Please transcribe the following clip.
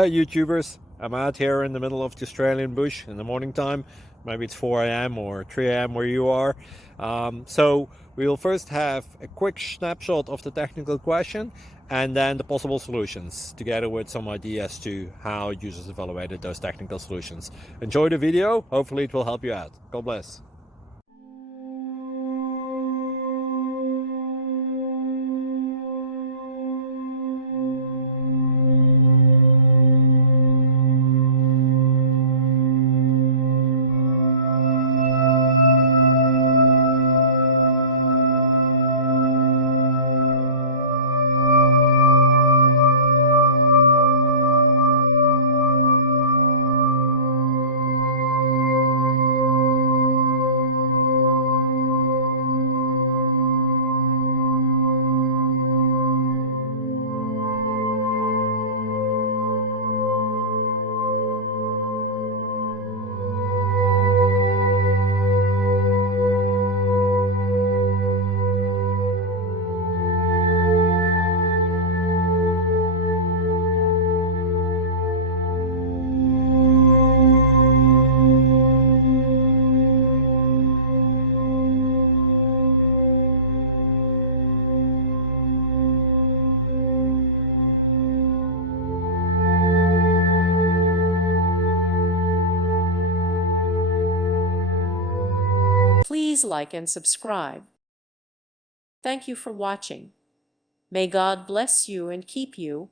Hey YouTubers, I'm out here in the middle of the Australian bush in the morning time. Maybe it's 4 a.m. or 3 a.m. where you are. So we'll first have a quick snapshot of the technical question and then the possible solutions, together with some ideas to how users evaluated those technical solutions. Enjoy the video, hopefully it will help you out. God bless. Please like and subscribe. Thank you for watching. May God bless you and keep you.